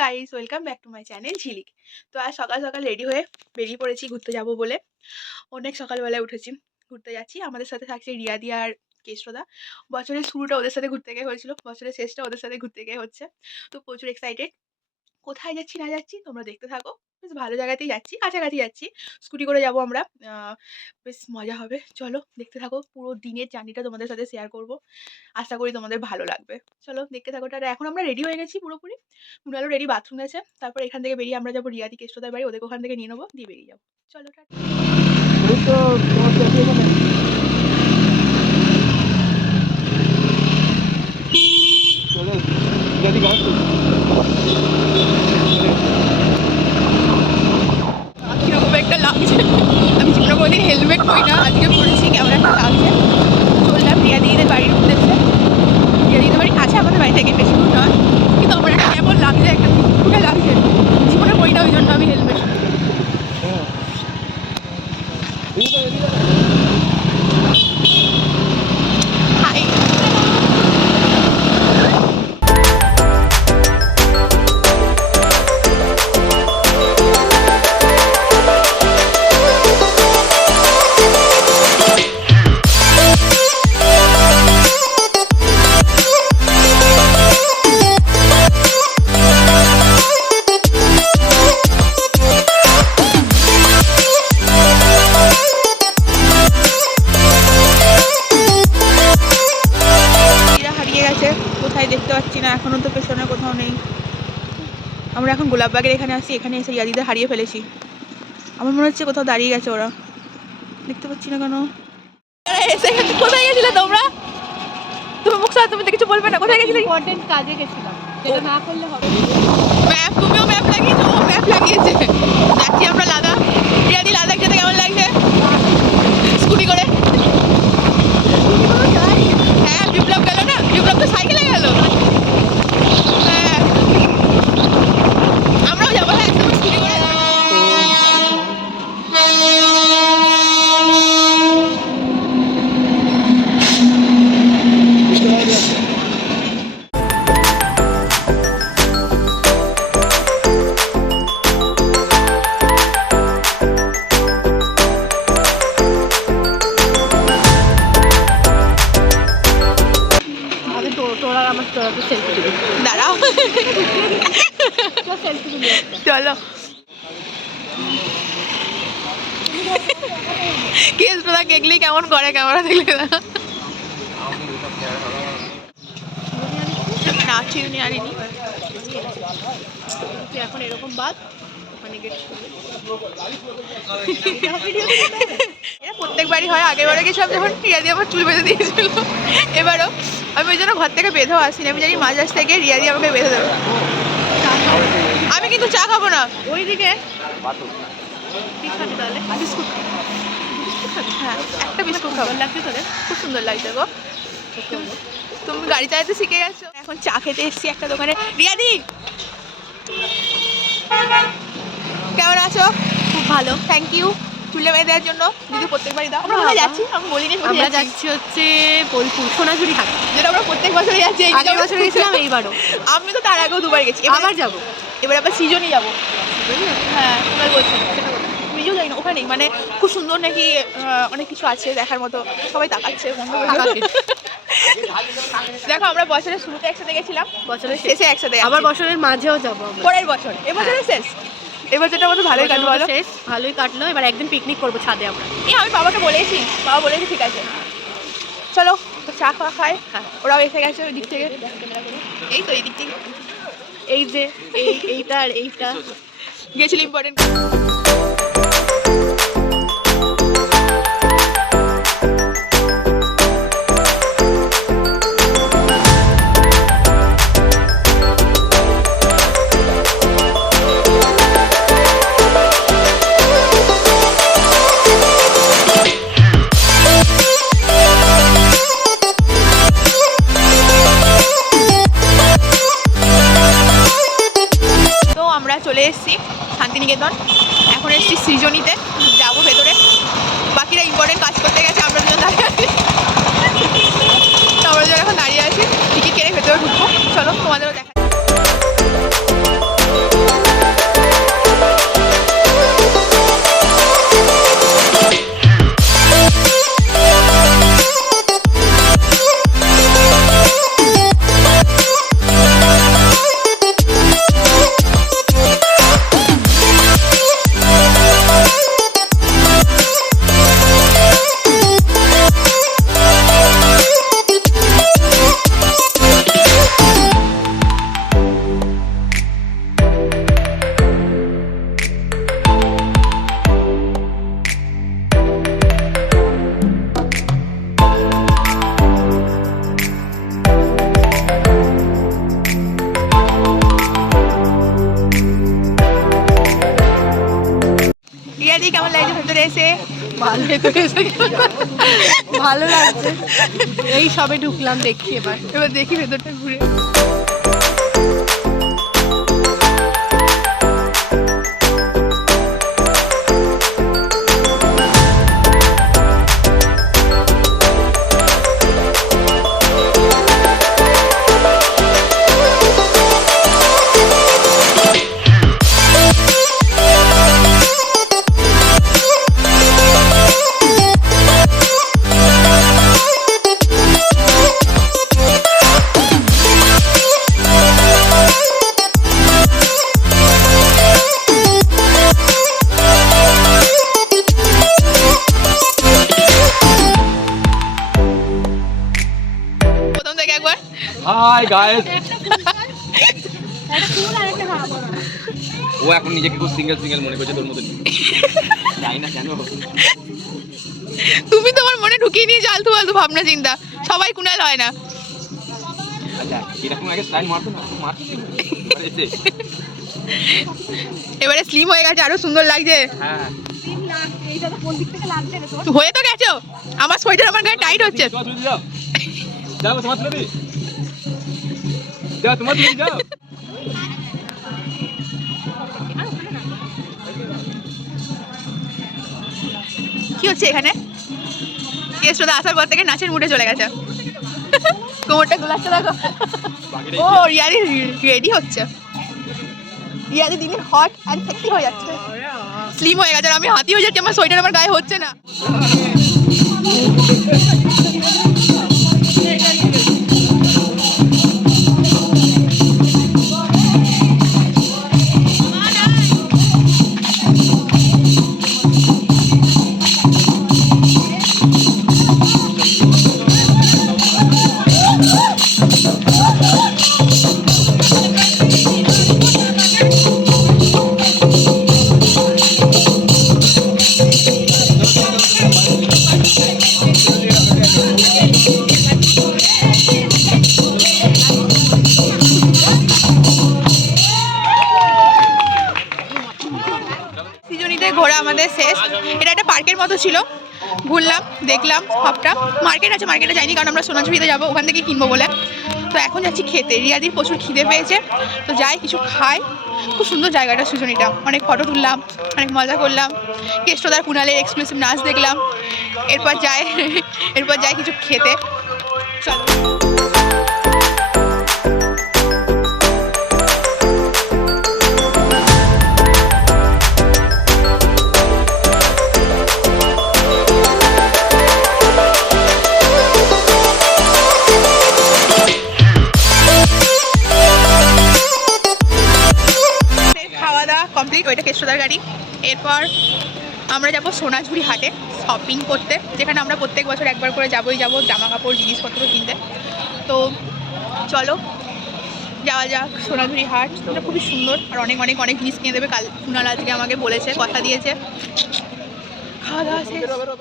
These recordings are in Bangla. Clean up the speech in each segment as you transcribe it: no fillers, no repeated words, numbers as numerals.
Guys, welcome back to my channel ঝিলিক। তো আজ সকাল সকাল রেডি হয়ে বেরিয়ে পড়েছি ঘুরতে যাব বলে। অনেক সকালবেলায় উঠেছি, ঘুরতে যাচ্ছি। আমাদের সাথে থাকছে রিয়াদি আর কেষ্টদা। বছরের শুরুটা ওদের সাথে ঘুরতে গিয়ে হয়েছিল, বছরের শেষটা ওদের সাথে ঘুরতে গিয়ে হচ্ছে। তো প্রচুর এক্সাইটেড। কোথায় যাচ্ছি না যাচ্ছি তোমরা দেখতে থাকো। বেশ ভালো জায়গাতেই যাচ্ছি, কাছাকাছি যাচ্ছি। স্কুটি করে যাব আমরা। বেশ মজা হবে। চলো দেখতে থাকো, পুরো দিনের জার্নিটা তোমাদের সাথে শেয়ার করব। আশা করি তোমাদের ভালো লাগবে। চলো দেখতে থাকো। টাটা। এখন আমরা রেডি হয়ে গেছি পুরোপুরি। মুনালও রেডি, বাথরুম গেছে। তারপর এখান থেকে বেরিয়ে আমরা যাবো রিয়াদি কেষ্টদার বাড়ি, ওদেরকে ওখান থেকে নিয়ে নেবো, দিয়ে বেরিয়ে যাবো। চলো টাটা। এই তো তোমার চাকরি এখানে। চলে যদি গাছ কিরকম একটা লাগছে। আমি জীবনে কোনোদিন হেলমেট পরি না, আজকে পরেছি, কেমন একটা লাগছে। চললাম রিয়াদিদের বাড়ির উদ্দেশ্যে। রিয়াদিদের বাড়ি কাছে আমাদের বাড়ি থেকে, বেশি দূর নয়। কিন্তু আমার একটা কেমন লাগছে, একটা খুঁটে লাগছে। জীবনে পরি না, ওই জন্য আমি হেলমেট। হাই। কোথায় দেখতে পাচ্ছি না, এখনো তো পেছনে কোথাও নেই। আমরা এখন গোলাপবাগের এখানে আসছি, এখানে এসে রিয়াদিদের হারিয়ে ফেলেছি। আমার মনে হচ্ছে কোথাও দাঁড়িয়ে গেছে ওরা, দেখতে পাচ্ছি না কেন। কোথায় গেছিলে তোমরা? তুমি মুখ সাথে তুমি তো কিছু বলবে না, কোথায় গেছিলে? ইম্পর্টেন্ট কাজে গেছিলাম, যেটা না করলে হবে। ম্যাপ, তুমিও ম্যাপ লাগিয়েছো, ও ম্যাপ লাগিয়েছে। যাচ্ছি আমরা লাদাখ। রিয়াদি লাদাখ যেতে কেমন লাগছে? স্কুটি করে। হ্যাঁ, বিপ্লব গেল না, বিপ্লব তো সাইকেলে গেল। হ্যাঁ, আমরাও যাবো। হ্যাঁ, একসাথে স্কুটি করে। তোরা আমার তোরাতে সেলফি তুলি। দাঁড়াও, সেলফি তুলি। চলো। কেষ্টদা কেকলি কেমন করে ক্যামেরা দেখলে না? না, চিরুনি আনিনি। এখন এরকম বাদ মানে গেট এটা প্রত্যেকবারই হয়। আগেরবারে গেছিলাম যখন রিয়াদি আমার চুল বেঁধে দিয়েছিল, এবারও আমি ওই জন্য ঘর থেকে বেঁধেও আসিনি। আমি জানি মাঝ রাস্তায় গিয়ে রিয়াদি আমাকে বেঁধে দেবে। আমি কিন্তু চা খাবো না। ওইদিকে কি খাবি তাহলে? বিস্কুট। হ্যাঁ, একটা বিস্কুট খাবো। লাগছে তোদের? খুব সুন্দর লাগছে গো। তুমি গাড়ি চালাতে শিখে গেছো। এখন চা খেতে এসেছি একটা দোকানে। রিয়াদি কেমন আছো? খুব ভালো। থ্যাংক ইউ চুলে বেঁধে দেওয়ার জন্য। যদি প্রত্যেকবারই দাও। আমরা কোথায় যাচ্ছি? আমি বলিনি। আমরা যাচ্ছি হচ্ছে বোলপুর, সোনাঝুরি হাট, যেটা আমরা প্রত্যেক বছরই যাচ্ছি। আগের বছর গেছিলাম, এইবারও। আমি তো তার আগেও দুবার গেছি। আবার যাবো। এবার আবার সিজনই যাবো। হ্যাঁ, এবার বলছি নিজেও যাই না ওখানেই, মানে খুব সুন্দর নাকি, অনেক কিছু আছে দেখার মতো। সবাই তাকাচ্ছে বন্ধ করে। দেখো, আমরা বছরের শুরুতে একসাথে গেছিলাম, বছরের শেষে একসাথে আবার যাচ্ছি। বছরের মাঝেও যাবো আমরা। পরের বছর, এবছরের শেষ। এবছরটা আমাদের ভালোই কাটলো। বলো। শেষ ভালোই কাটলো। এবার একদিন পিকনিক করবো ছাদে আমরা। আমি বাবাকে বলেছি, বাবা বলেছি ঠিক আছে। চলো তো চা খাওয়া খাই। হ্যাঁ, ওরাও এসে গেছে ওই দিক থেকে। এই তো এই দিক থেকে এই যে এইটা আর এইটা গেছিল ইম্পর্টেন্ট। চলে এসেছি শান্তিনিকেতন। এখন এসেছি সৃজনীতে, যাবো ভেতরে। বাকিরা ইম্পর্টেন্ট কাজ করতে গেছে, আমরা দুজন দাঁড়িয়ে আছি। তো আমরা দুজন এখন দাঁড়িয়ে আছি, টিকিট কেটে ভেতরে ঢুকবো। চলো তোমাদেরও দেখা। এসে ভালো লাগছে। এই সবে ঢুকলাম, দেখি এবার দেখি ভেতরটা ঘুরে। প্রথম থেকে একবার হাই গাইস। ও এখন নিজেকে খুব সিঙ্গেল সিঙ্গেল মনে করছে তোর মতো। জানি না কেন। তুমি তোমার মনে ঢুকিয়ে নিয়ে আলতু ফালতু ভাবনা চিন্তা। সবাই কুনাল হয় না। আচ্ছা এরকম আগে স্টাইল মারতো না, মারছি এবারে স্লিম হয়ে গেছে, আরো সুন্দর লাগছে। হ্যাঁ হয়ে তো গেছো। আমার সোয়েটার আমার গায়ে টাইট হচ্ছে। যাও যাও তোমার তুলে দি, যাও তোমার তুলে যাও। কি হচ্ছে এখানে? কেষ্টদা আসার পর থেকে নাচের মুডে চলে গেছে। কোমরটা গোলাচ্ছে দেখো। ও রিয়াদি রেডি হচ্ছে। রিয়াদি দিনের হট অ্যান্ড সেক্সি হয়ে যাচ্ছে, স্লিম হয়ে গেছে। আর আমি হাতি হয়ে যাচ্ছি, আমার সোয়েটার আমার গায়ে হচ্ছে না। সৃজনীতে ঘোরা আমাদের শেষ। এটা একটা পার্কের মতো ছিল, ঘুরলাম দেখলাম সবটা। মার্কেট আছে, মার্কেটে যাইনি কারণ আমরা সোনাঝুরিতে যাবো, ওখান থেকে কিনবো বলে। তো এখন যাচ্ছি খেতে। রিয়াদির প্রচুর খিদে পেয়েছে, তো যাই কিছু খাই। খুব সুন্দর জায়গাটা সৃজনীটা, অনেক ফটো তুললাম, অনেক মজা করলাম। কেষ্টদার কুনালের এক্সক্লুসিভ নাচ দেখলাম। এরপর যাই কিছু খেতে। চলো। খাওয়া দাওয়া কমপ্লিট, ওইটা কেষ্টদার গাড়ি। এরপর আমরা যাব সোনাঝুরি হাটে শপিং করতে, যেখানে আমরা প্রত্যেক বছর একবার করে যাব জামা কাপড় জিনিসপত্র কিনতে। তো চলো যাওয়া যাক সোনাঝুরি হাট। এটা খুবই সুন্দর আর অনেক অনেক অনেক জিনিস কিনে দেবে। কাল কুনাল আজকে আমাকে বলেছে, কথা দিয়েছে।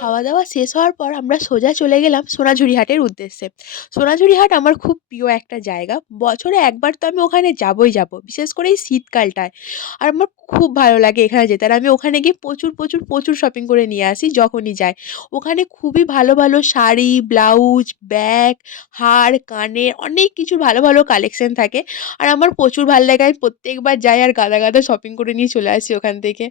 খাওয়া দাওয়া শেষ হওয়ার পর আমরা সোজা চলে গেলাম সোনাঝুরি হাটের উদ্দেশ্যে। সোনাঝুরি হাট আমার খুব প্রিয় একটা জায়গা। বছরে একবার তো আমি ওখানে যাবই যাব, বিশেষ করে এই শীতকালটায়। আর আমার খুব ভালো লাগে এখানে যেতে। আর আমি ওখানে গিয়ে প্রচুর প্রচুর প্রচুর শপিং করে নিয়ে আসি যখনই যাই। ওখানে খুবই ভালো ভালো শাড়ি, ব্লাউজ, ব্যাগ, হার, কানের অনেক কিছু ভালো ভালো কালেকশন থাকে। আর আমার প্রচুর ভালো লাগে, আমি প্রত্যেকবার যাই আর গাদা গাদা শপিং করে নিয়ে চলে আসি ওখান থেকে।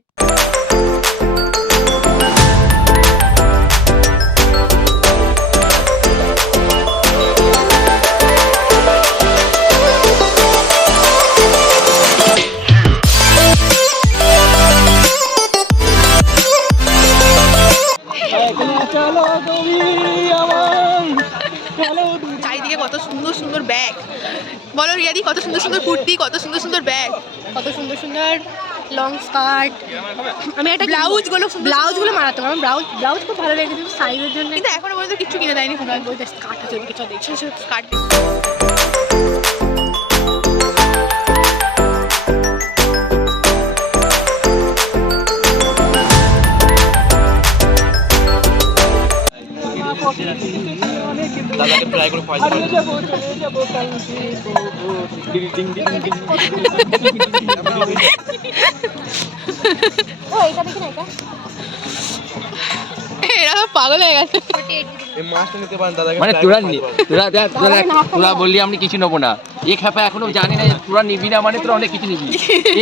চারিদিকে কত সুন্দর সুন্দর ব্যাগ। বলো রিয়াদি, কত সুন্দর সুন্দর কুর্তি, কত সুন্দর সুন্দর ব্যাগ, কত সুন্দর সুন্দর লং স্কার্ট। আমি একটা ব্লাউজগুলো ব্লাউজগুলো মারাতে পারবো। ব্লাউজ খুব ভালো লেগেছে সাইজের জন্য। কিন্তু এখনো পর্যন্ত কিচ্ছু কিনে দেয়নি। স্কার্ট আছে ওদিকে, চল দেখছি স্কার্ট। দাদাকে ট্রাই করে পয়সা পাই। ও এটা দেখি না, এটা এরা সব পাগল হয়ে গেছে। এই মাছটা নিতে পারেন দাদাকে। মানে তোরা বললি আমি কিছু নেবো না, এই খেপা এখনো জানি না যে তোরা নিবি না মানে তোরা অনেক কিছু নিবি,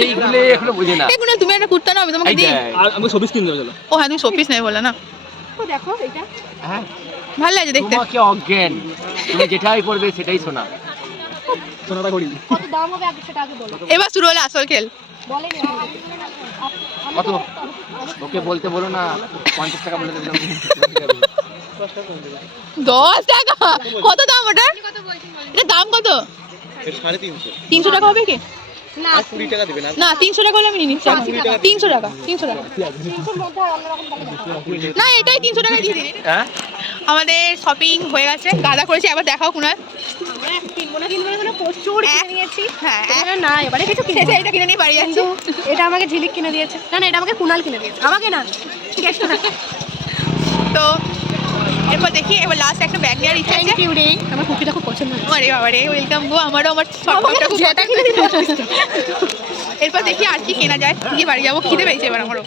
এইগুলো এখনো বুঝে না। এগুলো তুমি একটা কুর্তা নাও, আমি তোমাকে দিই। আমি 24 কিনতে চলো। ও হ্যাঁ, তুমি শোপিস নেই বলে না? ও দেখো এটা হ্যাঁ, ভালো লাগছে দেখতে। তোমাকে অজ্ঞান, তুমি যেটাই করবে সেটাই শোনা। সোনাটা করি। কত দাম হবে আগে সেটা আগে বলো। এবার শুরু হলো আসল খেল। বলেন কত? ওকে বলতে বলো না, 50 টাকা বলে দেবে। 10 টাকা? কত দাম ওটা? এটা দাম কত? 350। 300 টাকা হবে কি? না 20 টাকা দিবেন আর। না 300 টাকা হলে আমি নিয়ে নিচ্ছি। 300 টাকা 300 টাকা। 300 এর মধ্যে আর অন্যরকম ভালো দেখাবো। না এটাই 300 টাকা দিয়ে দিন। হ্যাঁ, আমাদের শপিং হয়ে গেছে, গাদা করেছি। আবার দেখাও কুনাল। কিনবো না করে প্রচুর কিনে নিয়েছি। হ্যাঁ এটা না এবারে কিছু কিনবো শেষে না। এটা কিনে নিয়ে বাড়ি যাচ্ছি। কিন্তু এটা আমাকে ঝিলিক কিনে দিয়েছে। না না এটা আমাকে কুনাল কিনে দিয়েছে, আমাকে না। ঠিক আছে তো এরপর দেখি, এবার লাস্ট একটা ব্যাগ নেওয়ার ইচ্ছা আছে। থ্যাংক ইউ রে, আমার কুকিটা খুব পছন্দ হয়েছে। আরে বাবা রে, ওয়েলকাম গো। আমারও আমার শর্টকাটটা খুব যেটা কিনে দিতে পছন্দ। এরপর দেখি আর কি কেনা যায়, দিয়ে বাড়ি যাবো। খিদে পেয়েছে এবার আমারও।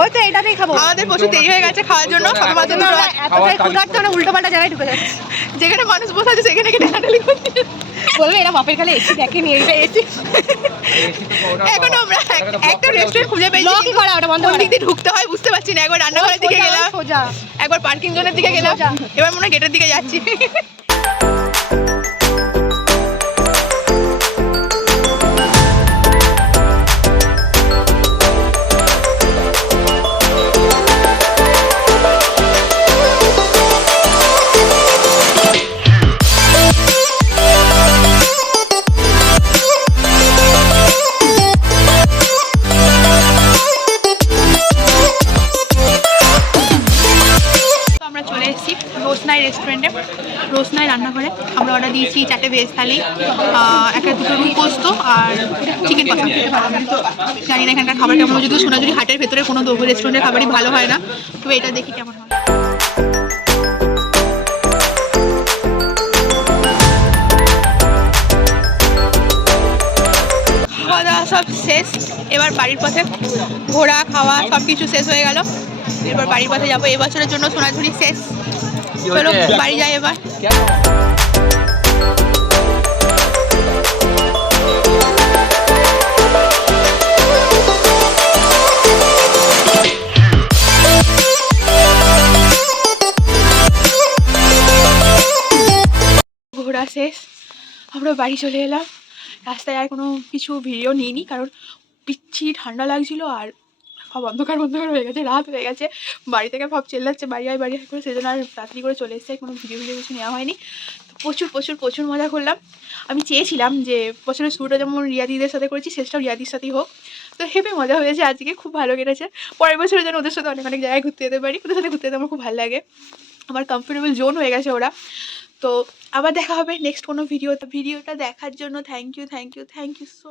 ওই তো এটাতেই খাবো। আমাদের প্রচুর দেরি হয়ে গেছে খাওয়ার জন্য। সবে মাত্র দুটো। এতটাই ক্ষুধার্ত না উল্টো পাল্টা জায়গায় ঢুকে যাচ্ছে। যেখানে মানুষ বসে আছে সেখানে কেটে হাঁটালি করছে। বলবে এরা বাপের খালে এসি দেখেনি, এটা এসি এখন আমরা একটা রেস্টুরেন্ট খুঁজে পেয়েছি। লকই করা, ওটা বন্ধ কোন করা। দিক দিয়ে ঢুকতে হয় বুঝতে পারছি না। একবার রান্নাঘরের দিকে গেলাম, সোজা। একবার পার্কিং জোনের দিকে গেলাম, এবার মনে হয় গেটের দিকে যাচ্ছি। তো আমরা চলে এসেছি রোশনাই রেস্টুরেন্টে, রোশনাই রান্নাঘরে। আমরা অর্ডার দিয়েছি 4টে ভেজ থালি, একটা দুটো রুই পোস্ত আর চিকেন কষা। জানি না এখানকার খাবার কেমন, যদিও সোনাঝুরি হাটের ভেতরে কোনো রেস্টুরেন্টের খাবারই ভালো হয় না, তবে এটা দেখি কেমন হয়। খাওয়া দাওয়া সব শেষ, এবার বাড়ির পথে। ঘোরা খাওয়া সব কিছু শেষ হয়ে গেল, এরপর বাড়ির পথে যাবো। এবছরের জন্য সোনাঝুরি শেষ, চলো বাড়ি যাই এবার। ঘোরা শেষ, আমরা বাড়ি চলে এলাম। রাস্তায় আর কোনো কিছু ভিডিও নিইনি, কারণ পিচ্ছি ঠান্ডা লাগছিল আর সব অন্ধকার হয়ে গেছে, রাত হয়ে গেছে। বাড়ি থেকে সব চেল্লাচ্ছে বাড়ি আয় করে, সেজন্য আর তাড়াতাড়ি করে চলে এসেছে, কোনো ভিডিও কিছু নেওয়া হয়নি। তো প্রচুর মজা করলাম। আমি চেয়েছিলাম যে বছরের শুরুটা যেমন রিয়াদিদের সাথে করেছি, শেষটাও রিয়াদির সাথেই হোক। তো হেভি মজা হয়েছে আজকে, খুব ভালো কেটেছে। পরের বছরের জন্য ওদের সাথে অনেক জায়গায় ঘুরতে যেতে পারি। ওদের সাথে ঘুরতে যেতে আমার খুব ভালো লাগে, আমার কমফোর্টেবল জোন হয়ে গেছে ওরা। তো আবার দেখা হবে নেক্সট কোনো ভিডিওটা দেখার জন্য থ্যাংক ইউ সো